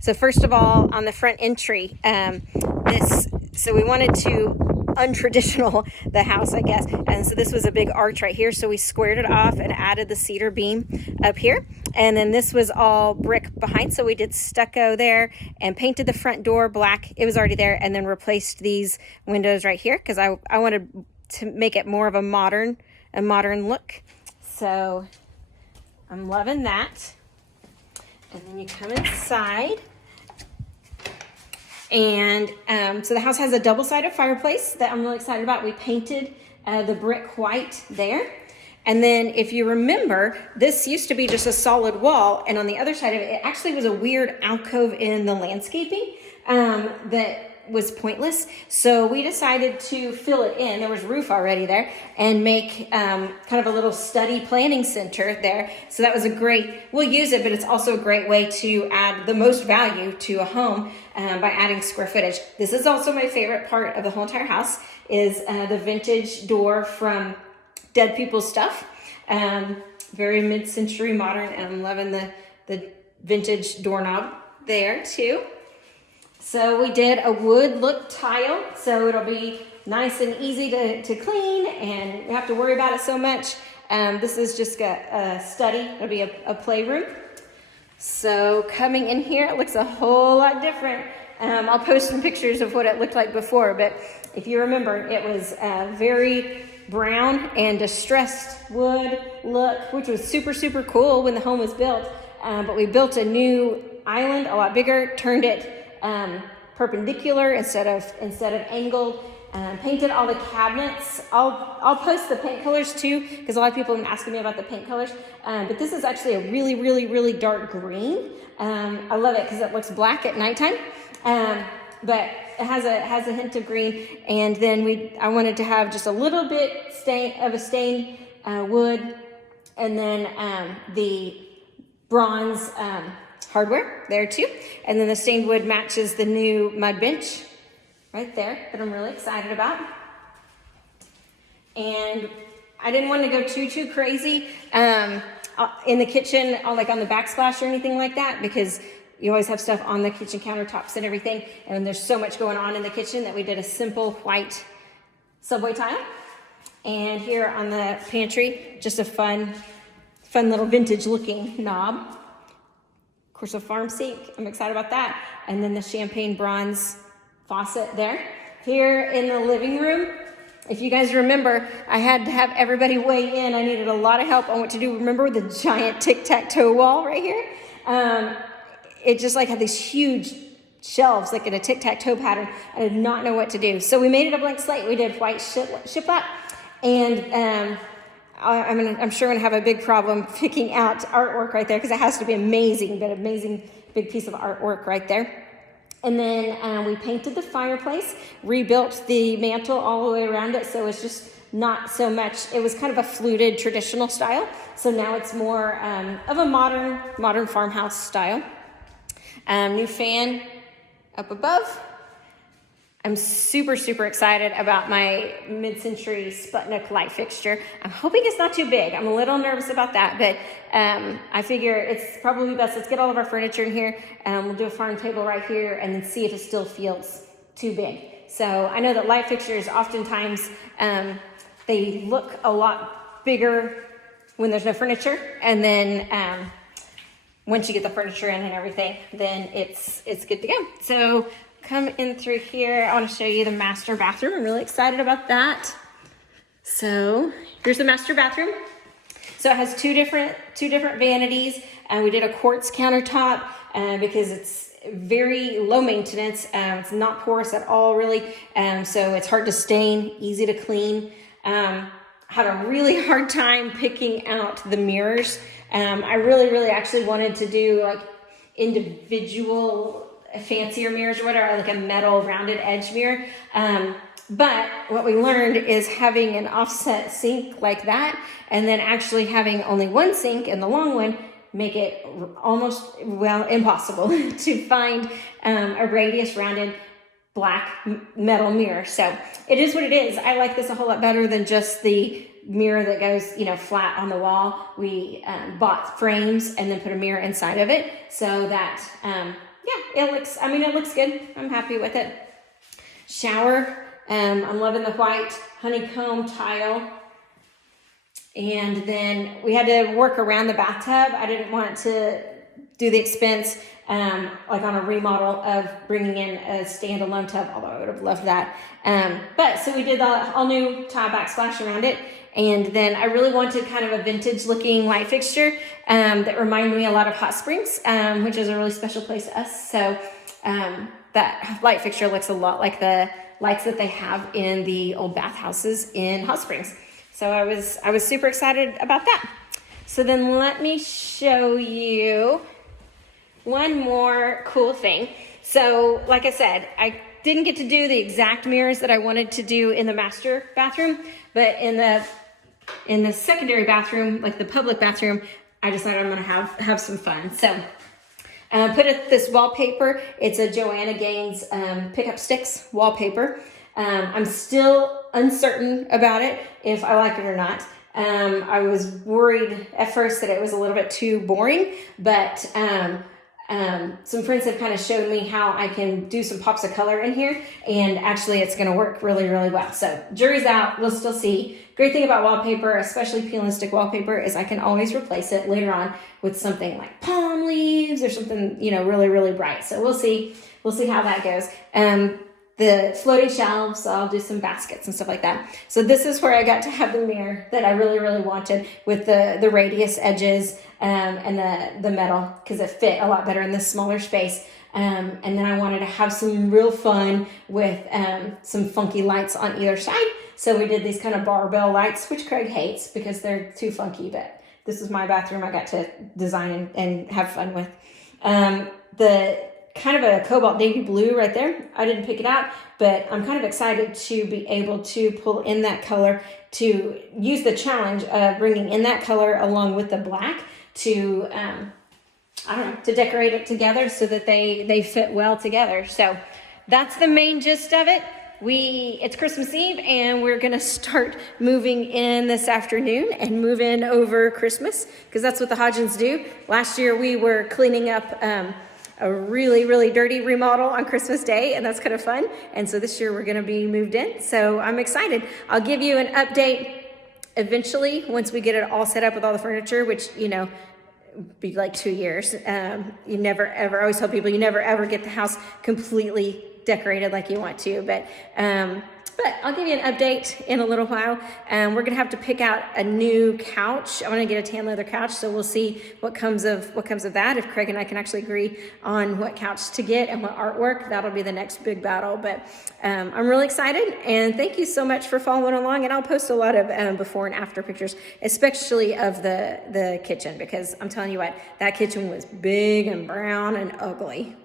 So first of all, on the front entry, so we wanted to untraditional the house, I guess. And so this was a big arch right here. So we squared it off and added the cedar beam up here. And then this was all brick behind. So we did stucco there and painted the front door black. It was already there. And then replaced these windows right here because I wanted to make it more of a modern look. So I'm loving that. And then you come inside. And so the house has a double-sided fireplace that I'm really excited about. We painted the brick white there. And then if you remember, this used to be just a solid wall. And on the other side of it, it actually was a weird alcove in the landscaping that was pointless. So we decided to fill it in. There was roof already there, and make kind of a little study planning center there. So that was we'll use it, but it's also a great way to add the most value to a home by adding square footage. This is also my favorite part of the whole entire house is the vintage door from Dead People Stuff. Very mid-century modern, and I'm loving the vintage doorknob there too. So we did a wood look tile, so it'll be nice and easy to clean, and you don't have to worry about it so much. This is just a study. It'll be a playroom. So coming in here, it looks a whole lot different. I'll post some pictures of what it looked like before, but if you remember, it was very brown and distressed wood look, which was super, super cool when the home was built. But we built a new island, a lot bigger, turned it perpendicular instead of angled. Painted all the cabinets. I'll post the paint colors too, because a lot of people have been asking me about the paint colors. But this is actually a really, really, really dark green. I love it because it looks black at nighttime. But it has a hint of green. And then I wanted to have just a little bit of a stained wood, and then the bronze hardware there too. And then the stained wood matches the new mud bench right there that I'm really excited about. And I didn't want to go too crazy in the kitchen, like on the backsplash or anything like that, because you always have stuff on the kitchen countertops and everything. And there's so much going on in the kitchen that we did a simple white subway tile. And here on the pantry, just a fun little vintage looking knob. Of course, a farm sink. I'm excited about that. And then the champagne bronze faucet there. Here in the living room, if you guys remember, I had to have everybody weigh in. I needed a lot of help on what to do. Remember the giant tic-tac-toe wall right here? It just had these huge shelves, like in a tic-tac-toe pattern. I did not know what to do. So we made it a blank slate. We did white shiplap. And I'm sure I'm going to have a big problem picking out artwork right there, because it has to be amazing big piece of artwork right there. And then we painted the fireplace, rebuilt the mantle all the way around it, so it's just not so much, it was kind of a fluted traditional style, so now it's more of a modern farmhouse style. New fan up above. I'm super, super excited about my mid-century Sputnik light fixture. I'm hoping it's not too big. I'm a little nervous about that, but I figure it's probably best. Let's get all of our furniture in here. We'll do a farm table right here and then see if it still feels too big. So I know that light fixtures oftentimes, they look a lot bigger when there's no furniture. And then once you get the furniture in and everything, then it's good to go. So come in through here. I want to show you the master bathroom. I'm really excited about that. So here's the master bathroom. So it has two different vanities. We did a quartz countertop because it's very low maintenance. It's not porous at all, really. So it's hard to stain, easy to clean. Had a really hard time picking out the mirrors. I really actually wanted to do like individual fancier mirrors or whatever, like a metal rounded edge mirror. But what we learned is having an offset sink like that, and then actually having only one sink in the long one, make it almost, impossible to find a radius rounded black metal mirror. So it is what it is. I like this a whole lot better than just the mirror that goes, you know, flat on the wall. We bought frames and then put a mirror inside of it so that, yeah, it looks good. I'm happy with it. Shower, I'm loving the white honeycomb tile. And then we had to work around the bathtub. I didn't want to do the expense, like on a remodel of bringing in a standalone tub, although I would have loved that. But so we did the all new tile backsplash around it. And then I really wanted kind of a vintage looking light fixture that reminded me a lot of Hot Springs, which is a really special place to us. So that light fixture looks a lot like the lights that they have in the old bathhouses in Hot Springs. So I was super excited about that. So then let me show you one more cool thing. So like I said, I didn't get to do the exact mirrors that I wanted to do in the master bathroom, but in the secondary bathroom, like the public bathroom, I decided I'm gonna have some fun. So put this wallpaper. It's a Joanna Gaines Pickup Sticks wallpaper. I'm still uncertain about it, if I like it or not. I was worried at first that it was a little bit too boring, but some friends have kind of showed me how I can do some pops of color in here, and actually it's going to work really, really well. So jury's out. We'll still see. Great thing about wallpaper, especially peel and stick wallpaper, is I can always replace it later on with something like palm leaves or something, you know, really, really bright. So we'll see how that goes. The floating shelves, so I'll do some baskets and stuff like that. So this is where I got to have the mirror that I really, really wanted, with the radius edges and the metal, because it fit a lot better in this smaller space. And then I wanted to have some real fun with some funky lights on either side. So we did these kind of barbell lights, which Craig hates because they're too funky, but this is my bathroom I got to design and have fun with. The kind of a cobalt navy blue right there, I didn't pick it out, but I'm kind of excited to be able to pull in that color, to use the challenge of bringing in that color along with the black to, to decorate it together so that they fit well together. So that's the main gist of it. It's Christmas Eve and we're gonna start moving in this afternoon and move in over Christmas, because that's what the Hodgins do. Last year we were cleaning up a really, really dirty remodel on Christmas Day, and that's kind of fun. And so this year we're gonna be moved in, so I'm excited. I'll give you an update eventually once we get it all set up with all the furniture, which, you know, be like 2 years. You never ever, I always tell people, you never ever get the house completely decorated like you want to, but I'll give you an update in a little while. We're gonna have to pick out a new couch. I wanna get a tan leather couch, so we'll see what comes of that. If Craig and I can actually agree on what couch to get and what artwork, that'll be the next big battle. But I'm really excited, and thank you so much for following along. And I'll post a lot of before and after pictures, especially of the kitchen, because I'm telling you what, that kitchen was big and brown and ugly.